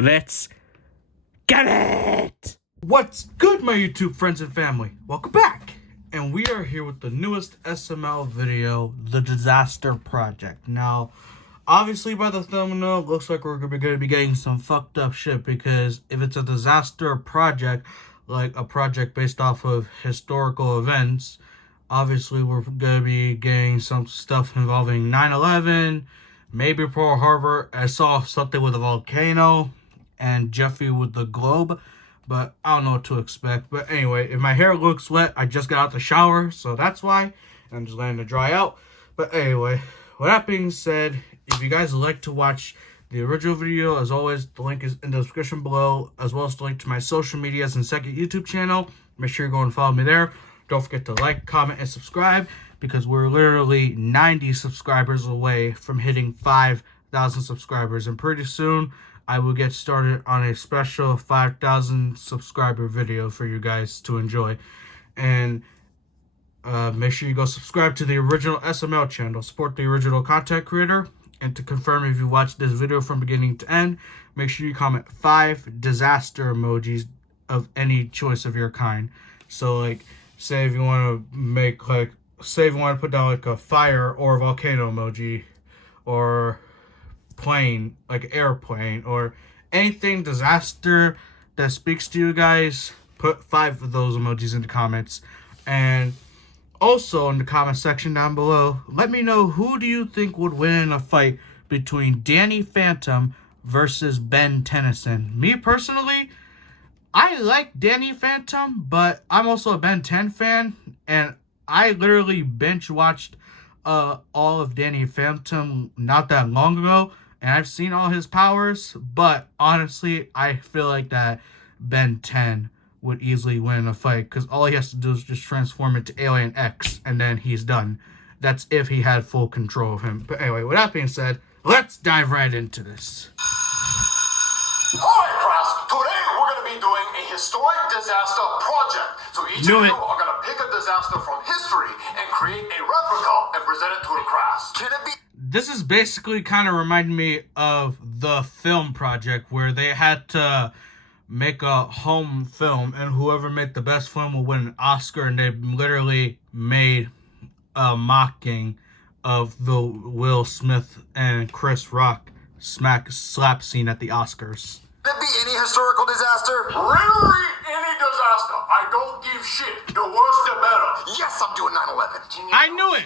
Let's get it! What's good, my YouTube friends and family? Welcome back! And we are here with the newest SML video, The Disaster Project. Now, obviously by the thumbnail, it looks like we're going to be getting some fucked up shit, because if it's a disaster project, like a project based off of historical events, obviously we're going to be getting some stuff involving 9/11, maybe Pearl Harbor. I saw something with a volcano, and Jeffy with the globe, but I don't know what to expect. But anyway, if my hair looks wet, I just got out the shower, so that's why. I'm just letting it dry out. But anyway, with that being said, if you guys would like to watch the original video, as always, the link is in the description below, as well as the link to my social medias and second YouTube channel. Make sure you go and follow me there. Don't forget to like, comment, and subscribe, because we're literally 90 subscribers away from hitting 5,000 subscribers. And pretty soon, I will get started on a special 5,000 subscriber video for you guys to enjoy. And make sure you go subscribe to the original SML channel. Support the original content creator. And to confirm if you watched this video from beginning to end, make sure you comment 5 disaster emojis of any choice of your kind. So, like, say if you want to make, like, say if you want to put down, like, a fire or a volcano emoji, or plane, like airplane, or anything disaster that speaks to you guys, put 5 of those emojis in the comments. And also in the comment section down below, let me know, who do you think would win in a fight between Danny Phantom versus Ben Tennyson. Me personally, I like Danny Phantom, but I'm also a Ben 10 fan, and I literally binge watched all of Danny Phantom not that long ago, and I've seen all his powers. But honestly, I feel like that Ben 10 would easily win a fight, because all he has to do is just transform into Alien X, and then he's done. That's if he had full control of him. But anyway, with that being said, let's dive right into this. Alright, class, today we're going to be doing a historic disaster project. So each of you are going to pick a disaster from history and create a replica and present it to the class. Can it be? This is basically kind of reminding me of the film project, where they had to make a home film, and whoever made the best film will win an Oscar, and they literally made a mocking of the Will Smith and Chris Rock slap scene at the Oscars. Can it be any historical disaster? Literally any disaster. I don't give shit. The worse the better. Yes, I'm doing 9/11. I knew it.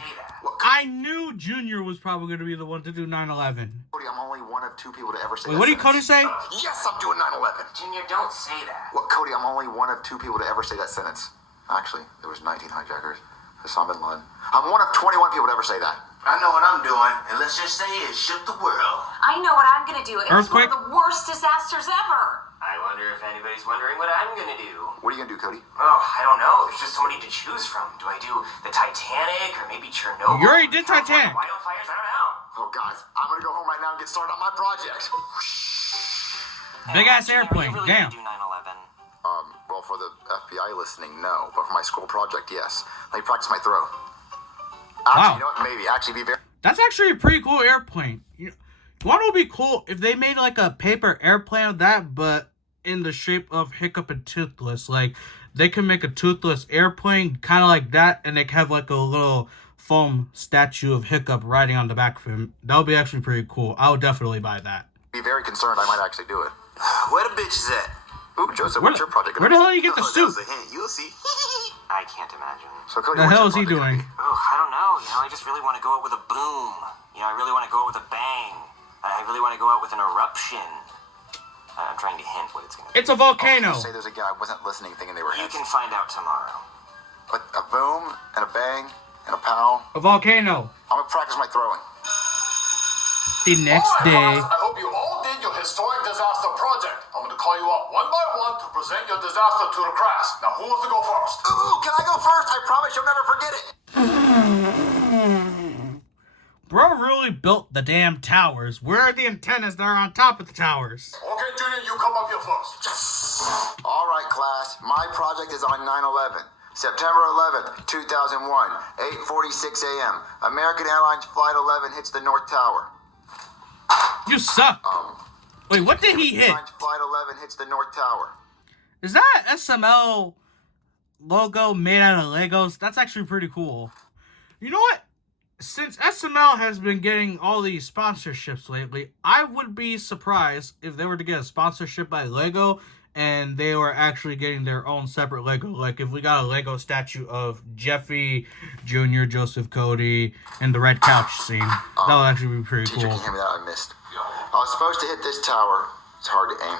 I knew Junior was probably going to be the one to do 9/11. Cody, I'm only one of 2 people to ever say Wait, that. what did Cody say? Yes, I'm doing 9/11. Junior, don't say that. Well, Cody, I'm only one of 2 people to ever say that sentence. Actually, there was 19 hijackers. Osama bin Laden. I'm one of 21 people to ever say that. I know what I'm doing, and let's just say it shook the world. I know what I'm gonna do. It was one Earthquake? of the worst disasters ever. I wonder if anybody's wondering what I'm gonna do. What are you gonna do, Cody? Oh, I don't know. There's just so many to choose from. Do I do the Titanic, or maybe Chernobyl? You already did Titanic. Wildfires? I don't know. Oh, guys, I'm gonna go home right now and get started on my project. Big ass Junior, airplane. are you really Damn. gonna do 9/11? Well, for the FBI listening, no. But for my school project, yes. Let me practice my throw. Actually, Wow. you know what? Maybe. Actually, be very... That's actually a pretty cool airplane. You want to be cool if they made like a paper airplane of that, but in the shape of Hiccup and Toothless. Like, they can make a Toothless airplane kind of like that, and they can have like a little foam statue of Hiccup riding on the back of him. That would be actually pretty cool. I would definitely buy that. Be very concerned I might actually do it. Where the bitch is at? Ooh, Joseph, what's your project Where gonna the be? hell you get the Oh, suit? that was a hint. You'll see. I can't imagine. So, Cody, The what's hell your is he project gonna doing? be? Oh, I don't know. I just really want to go out with a boom. I really want to go out with a bang. I really want to go out with an eruption. I'm trying to hint what it's going to be. It's a volcano. Say there's a guy I wasn't listening thinking they were You hints. can find out tomorrow. But a boom and a bang and a pow. A volcano. I'm gonna practice my throwing. The next Alright, day. class, I hope you all did your historic disaster project. I'm gonna call you up one by one to present your disaster to the class. Now, who wants to go first? Ooh, can I go first? I promise you'll never forget it. Bro really built the damn towers. Where are the antennas that are on top of the towers? Okay, Junior, you come up here first. Yes. All right, class. My project is on 9/11. September 11th, 2001, 8:46 a.m. American Airlines Flight 11 hits the North Tower. You suck. Wait, what did he hit? Flight 11 hits the North Tower. Is that SML logo made out of Legos? That's actually pretty cool. You know what? Since SML has been getting all these sponsorships lately, I would be surprised if they were to get a sponsorship by Lego and they were actually getting their own separate Lego. Like if we got a Lego statue of Jeffy, Jr., Joseph Cody, and the red couch scene. That would actually be pretty Teacher, cool. can you hand me that? I missed. I was supposed to hit this tower. It's hard to aim.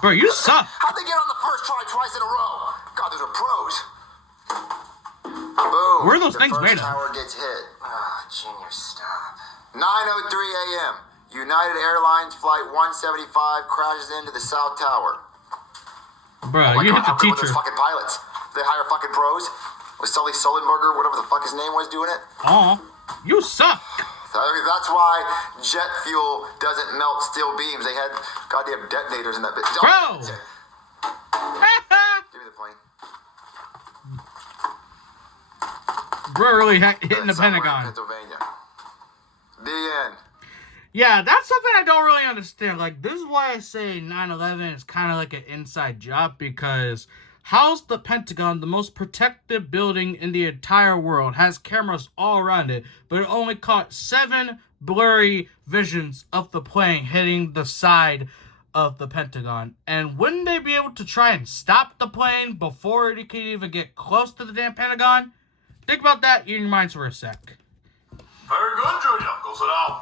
Bro, you suck. How'd they get on the first try twice in a row? God, those are pros. Boom. Where are those things made of? The first tower gets hit. Oh, Junior, stop. 9:03 a.m. United Airlines Flight 175 crashes into the South Tower. Bro, you hit the How good were teacher. those fucking pilots? They hire fucking pros? Was Sully Sullenberger, whatever the fuck his name was, doing it? Oh, you suck. That's why jet fuel doesn't melt steel beams. They had goddamn detonators in that bitch. Bro! Give me the plane. Bro, really hitting the Somewhere in Pentagon. Pennsylvania. The end. Yeah, that's something I don't really understand. Like, this is why I say 9/11 is kind of like an inside job, because how's the Pentagon, the most protected building in the entire world, has cameras all around it, but it only caught 7 blurry visions of the plane hitting the side of the Pentagon? And wouldn't they be able to try and stop the plane before it could even get close to the damn Pentagon? Think about that in your minds for a sec. Very good, Junior. Go sit down.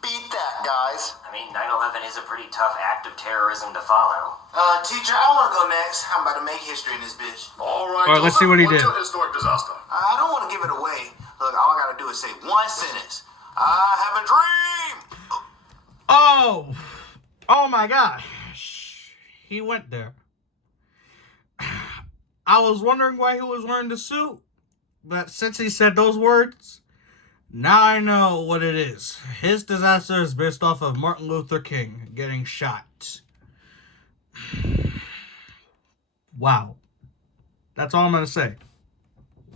Beat that, guys. I mean, 9/11 is a pretty tough act of terrorism to follow. Teacher, I want to go next. I'm about to make history in this bitch. All right, All right, let's see what he what's did. your historic disaster? I don't want to give it away. Look, all I got to do is say one sentence. I have a dream. Oh my gosh. He went there. I was wondering why he was wearing the suit, but since he said those words, now I know what it is. His disaster is based off of Martin Luther King getting shot. Wow. That's all I'm going to say.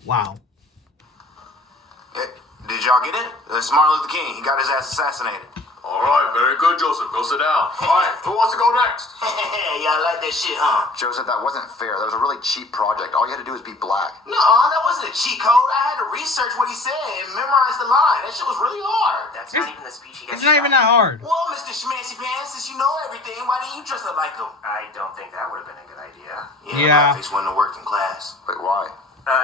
Wow. Did y'all get it? It's Martin Luther King. He got his ass assassinated. All right, very good, Joseph. Go sit down. All right, who wants to go next? Y'all like that shit, huh? Joseph, that wasn't fair. That was a really cheap project. All you had to do was be black. No, that wasn't a cheat code. I had to research what he said and memorize the line. That shit was really hard. That's not even the speech he got It's not even that hard. Well, Mr. Schmancy Pants, since you know everything, why didn't you dress up like him? I don't think that would have been a good idea. Yeah. Blackface wasn't a working class. Wait, why?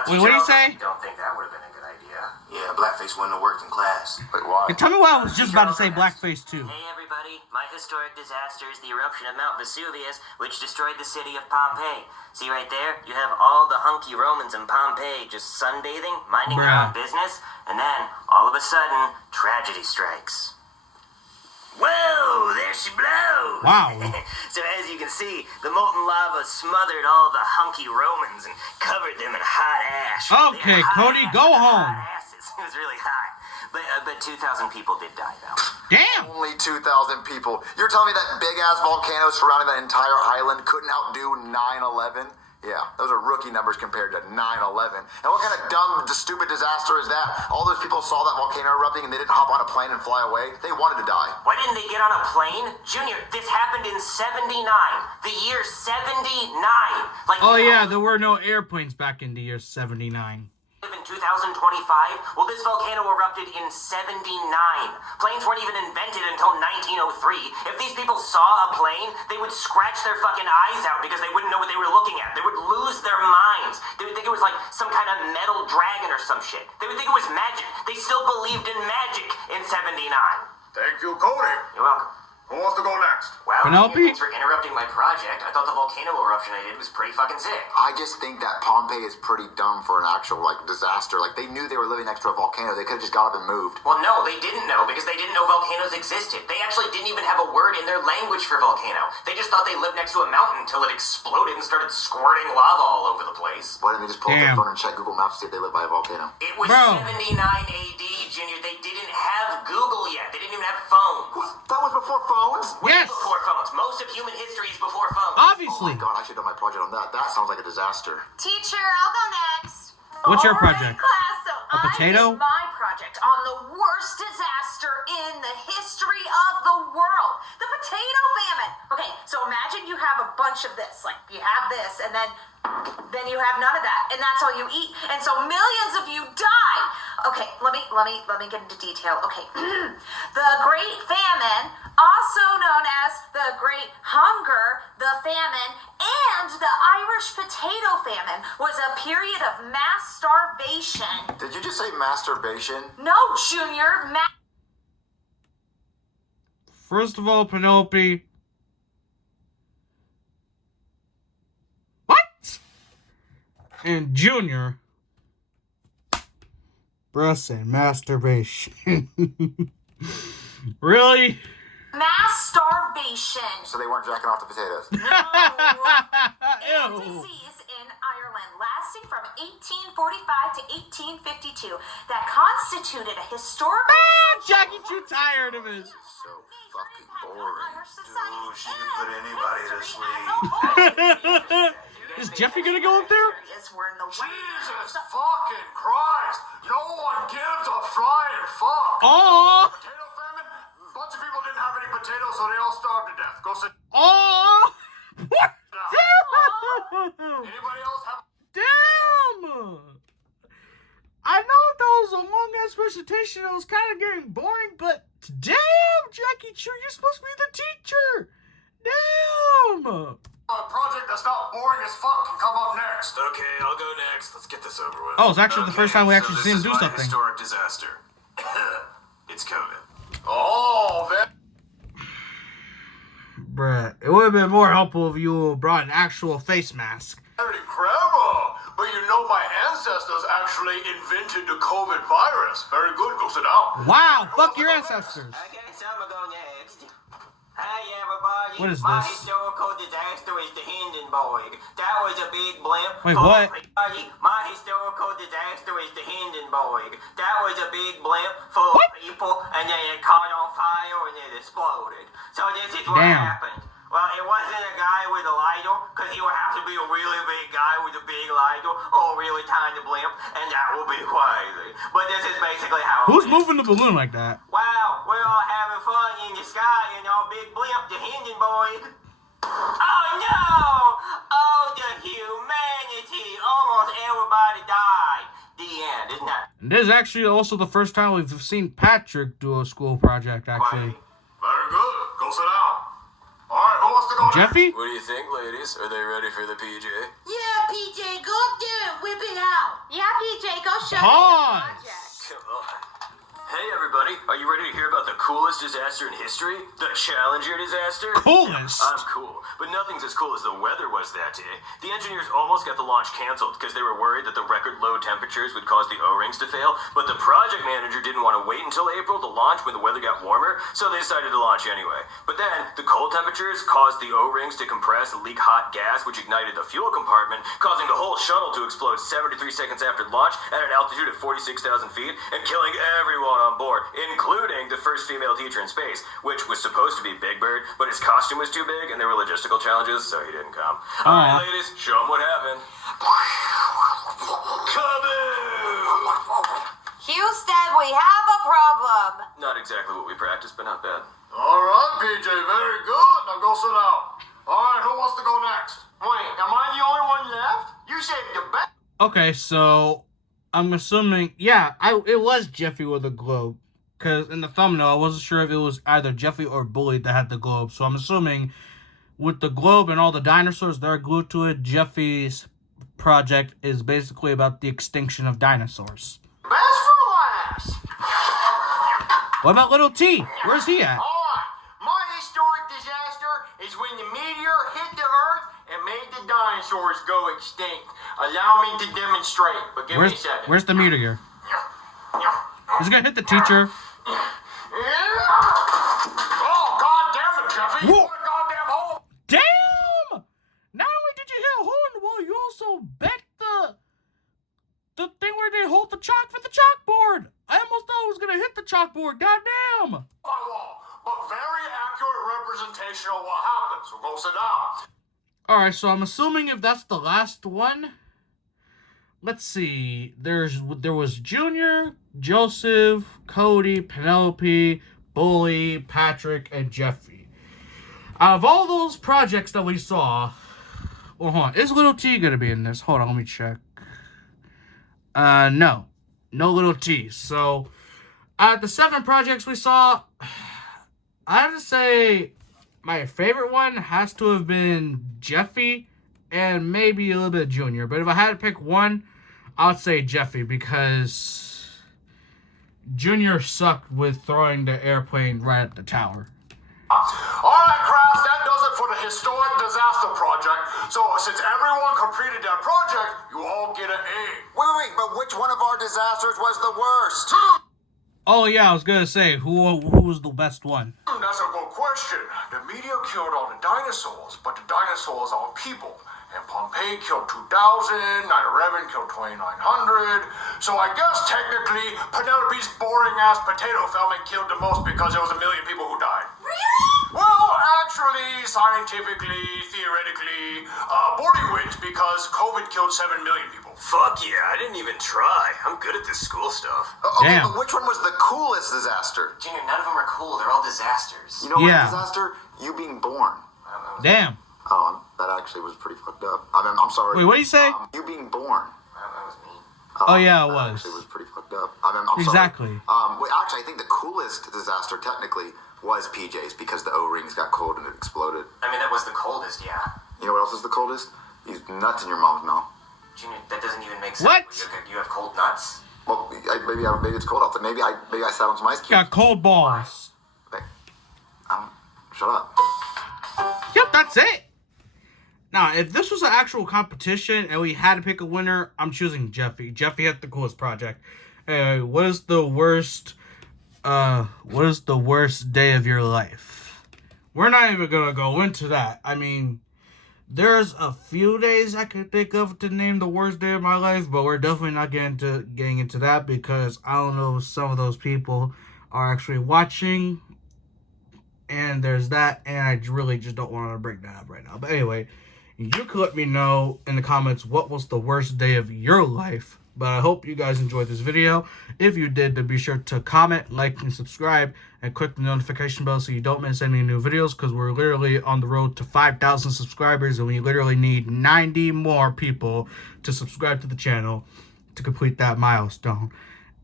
Wait, what did he say? I don't think that would have been a good idea. Yeah, blackface wasn't a working class. Wait, why? Tell me why I was just about to say blackface too. Hey everybody, my historic disaster is the eruption of Mount Vesuvius, which destroyed the city of Pompeii. See right there? You have all the hunky Romans in Pompeii just sunbathing, minding their Bruh. own business, and then, all of a sudden, tragedy strikes. Whoa, there she blows! Wow. So as you can see, the molten lava smothered all the hunky Romans and covered them in hot ash. Okay, They had hot Cody, ash, go hot home. asses. It was really hot. But 2,000 people did die, though. Damn! Only 2,000 people. You're telling me that big-ass volcano surrounding that entire island couldn't outdo 9/11? Yeah, those are rookie numbers compared to 9/11. And what kind of dumb, stupid disaster is that? All those people saw that volcano erupting and they didn't hop on a plane and fly away. They wanted to die. Why didn't they get on a plane? Junior, this happened in 79. The year 79. Like, Oh you know, yeah, there were no airplanes back in the year 79. live in 2025? Well, this volcano erupted in 79. Planes weren't even invented until 1903. If these people saw a plane, they would scratch their fucking eyes out because they wouldn't know what they were looking at. They would lose their minds. They would think it was like some kind of metal dragon or some shit. They would think it was magic. They still believed in magic in 79. Thank you, Cody. You're welcome. Who wants to go next? Wow, Penelope? thanks for interrupting my project. I thought the volcano eruption I did was pretty fucking sick. I just think that Pompeii is pretty dumb for an actual, disaster. Like, they knew they were living next to a volcano. They could have just got up and moved. Well, no, they didn't know because they didn't know volcanoes existed. They actually didn't even have a word in their language for volcano. They just thought they lived next to a mountain until it exploded and started squirting lava all over the place. Why didn't they just pull up Damn. their phone and check Google Maps to see if they live by a volcano? It was Bro. 79 AD, Junior. They didn't have Google yet. They didn't even have phones. That was before phones? Yes! Before phones. Most of human history is before phones. Oh Obviously. my god, I should have done my project on that. That sounds like a disaster. Teacher, I'll go next. What's your All right, project? class, so A potato? I did my project on the worst disaster disaster in the history of the world. The potato famine. Okay, so imagine you have a bunch of this. Like, you have this, and then you have none of that, and that's all you eat. And so millions of you die. Okay, let me get into detail. Okay, the Great Famine, also known as the Great Hunger, the Famine, and the Irish Potato Famine, was a period of mass starvation. Did you just say masturbation? No, Junior, First of all, Penelope. What? And Junior. Bruh and masturbation. Really? mass starvation. So they weren't jacking off the potatoes. No. A Ew. disease in Ireland lasting from 1845 to 1852 that constituted a historical Jackie too tired of it. So fucking boring. Dude, she can put anybody to sleep. Is Jeffy gonna go up there? Jesus fucking Christ! No one gives a flying fuck! Oh! Potato famine? A bunch of people didn't have any potatoes, so they all starved to death. Go sit Oh! down. Anybody else have... Damn! I know that was a long ass presentation. It was kind of getting boring, but damn, Jackie Chu, you're supposed to be the teacher. Damn! A project that's not boring as fuck can come up next. Okay, I'll go next. Let's get this over with. Oh, it's actually the first time we actually see him do this is my something. historic disaster. It's COVID. Oh, man. Bruh, it would have been more helpful if you brought an actual face mask. Very clever. But you know my ancestors actually invented the COVID virus. Very good. Go sit down. Wow, fuck your ancestors. Okay, so I'm gonna go next. Hey everybody. What is My this? historical disaster is the Hindenburg. That was a big blimp. Wait, full what? of everybody. My historical disaster is the Hindenburg. That was a big blimp full What? of people, and then it caught on fire and it exploded. So this is what Damn. happened. Well, it wasn't a guy with a lighter, because he would have to be a really big guy with a big lighter, or a really tiny blimp, and that would be crazy. But this is basically how it Who's went. moving the balloon like that? Wow, we're all having fun in the sky in our big blimp, the Hindenburg. Oh no! Oh, the humanity! Almost everybody died. The end, isn't that And this is actually also the first time we've seen Patrick do a school project, actually. Very good. Go sit down. All right, who wants to go next? Jeffy? What do you think, ladies? Are they ready for the PJ? Yeah, PJ, go up there and whip it out. Yeah, PJ, go show me Pause. the project. Come on. Hey, everybody. Are you ready to hear about the coolest disaster in history? The Challenger disaster? Coolest? I'm cool, but nothing's as cool as the weather was that day. The engineers almost got the launch canceled because they were worried that the record low temperatures would cause the O-rings to fail, but the project manager didn't want to wait until April to launch when the weather got warmer, so they decided to launch anyway. But then, the cold temperatures caused the O-rings to compress and leak hot gas, which ignited the fuel compartment, causing the whole shuttle to explode 73 seconds after launch at an altitude of 46,000 feet and killing everyone on board, including the first female teacher in space, which was supposed to be Big Bird, but his costume was too big and there were logistical challenges, so he didn't come. Alright, ladies, show them what happened. Kaboom! Houston, we have a problem. Not exactly what we practiced, but not bad. All right, PJ, very good. Now go sit down. All right, who wants to go next? Wait, am I the only one left? You saved the best. Okay, so I'm assuming, yeah, it was Jeffy with a globe. Because in the thumbnail, I wasn't sure if it was either Jeffy or Bully that had the globe. So I'm assuming with the globe and all the dinosaurs that are glued to it, Jeffy's project is basically about the extinction of dinosaurs. Best for last. What about little T? Where's he at? All right, my historic disaster is when the meteor hit the Earth and made the dinosaurs go extinct. Allow me to demonstrate, but give me a second. Where's the meteor? He's gonna hit the teacher. Oh, God damn it, Jeffy. Whoa. What a goddamn hole. Damn! Not only did you hit a hole in the wall, you also bent the thing where they hold the chalk for the chalkboard. I almost thought I was gonna hit the chalkboard. Goddamn! But very accurate representation of what happened. So go sit down. Alright, so I'm assuming if that's the last one, let's see. There was Junior, Joseph, Cody, Penelope, Bully, Patrick, and Jeffy. Out of all those projects that we saw, well, hold on. Is Little T gonna be in this? Hold on, let me check. No Little T. So, out of the 7 projects we saw, I have to say my favorite one has to have been Jeffy and maybe a little bit of Junior. But if I had to pick one, I would say Jeffy because Junior sucked with throwing the airplane right at the tower. Alright, Kraft, that does it for the historic disaster project. So, since everyone completed their project, you all get an A. Wait, but which one of our disasters was the worst? Oh yeah, I was gonna say, who was the best one? That's a good question. The media killed all the dinosaurs, but the dinosaurs are people. And Pompeii killed 2,000, 9/11 killed 2,900. So I guess technically Penelope's boring-ass potato filming killed the most because there was 1 million people who died. Really? Well, actually, scientifically, theoretically, Bordy wins because COVID killed 7 million people. Fuck yeah, I didn't even try. I'm good at this school stuff. Okay, Damn. but which one was the coolest disaster? Junior, none of them are cool. They're all disasters. You know Yeah. what disaster? You being born. Damn. Oh, that actually was pretty fucked up. I'm sorry. Wait, what do you say? You being born. That was me. Oh yeah, it That was. actually was pretty fucked up. I'm Exactly. sorry. Wait, actually, I think the coolest disaster technically was PJ's because the O-rings got cold and it exploded. I mean, that was the coldest, yeah. You know what else is the coldest? These nuts in your mom's mouth. Junior, that doesn't even make sense. What? You have cold nuts? Well, maybe it's cold out there. Maybe I sat on some ice cubes. Got cold balls. Hey, shut up. Yep, that's it. Now, if this was an actual competition and we had to pick a winner, I'm choosing Jeffy. Jeffy had the coolest project. Anyway, what is the worst day of your life? We're not even gonna go into that. I mean, there's a few days I could think of to name the worst day of my life, but we're definitely not getting into that because I don't know if some of those people are actually watching. And there's that, and I really just don't want to bring that up right now. But anyway, you could let me know in the comments what was the worst day of your life. But I hope you guys enjoyed this video. If you did, then be sure to comment, like, and subscribe, and click the notification bell so you don't miss any new videos, because we're literally on the road to 5,000 subscribers, and we literally need 90 more people to subscribe to the channel to complete that milestone.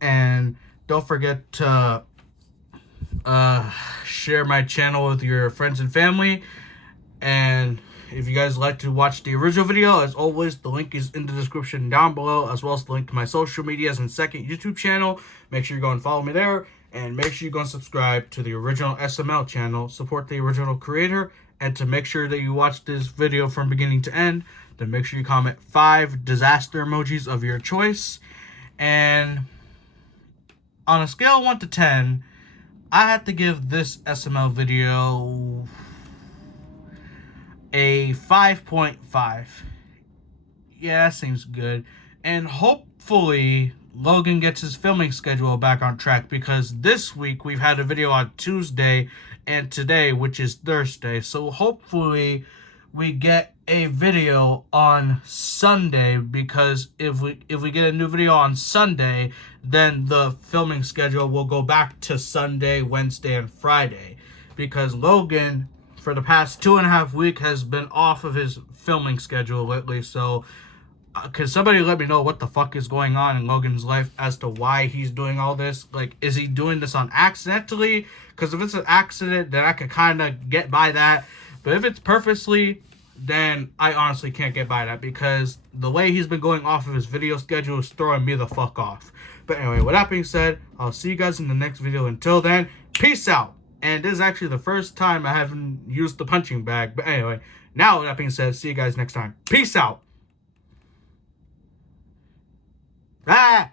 And don't forget to share my channel with your friends and family. And if you guys like to watch the original video, as always, the link is in the description down below, as well as the link to my social medias and second YouTube channel. Make sure you go and follow me there, and make sure you go and subscribe to the original SML channel, support the original creator, and to make sure that you watch this video from beginning to end, then make sure you comment 5 disaster emojis of your choice. And on a scale of 1 to 10, I had to give this SML video a 5.5. Yeah, that seems good. And hopefully Logan gets his filming schedule back on track, because this week we've had a video on Tuesday and today, which is Thursday. So hopefully we get a video on Sunday, because if we get a new video on Sunday, then the filming schedule will go back to Sunday, Wednesday, and Friday, because Logan for the past 2.5 weeks has been off of his filming schedule lately. So can somebody let me know what the fuck is going on in Logan's life as to why he's doing all this? Like, is he doing this on accidentally? Because if it's an accident, then I could kind of get by that. But if it's purposely, then I honestly can't get by that, because the way he's been going off of his video schedule is throwing me the fuck off. But anyway, with that being said, I'll see you guys in the next video. Until then, peace out. And this is actually the first time I haven't used the punching bag. But anyway, now with that being said, see you guys next time. Peace out. Ah!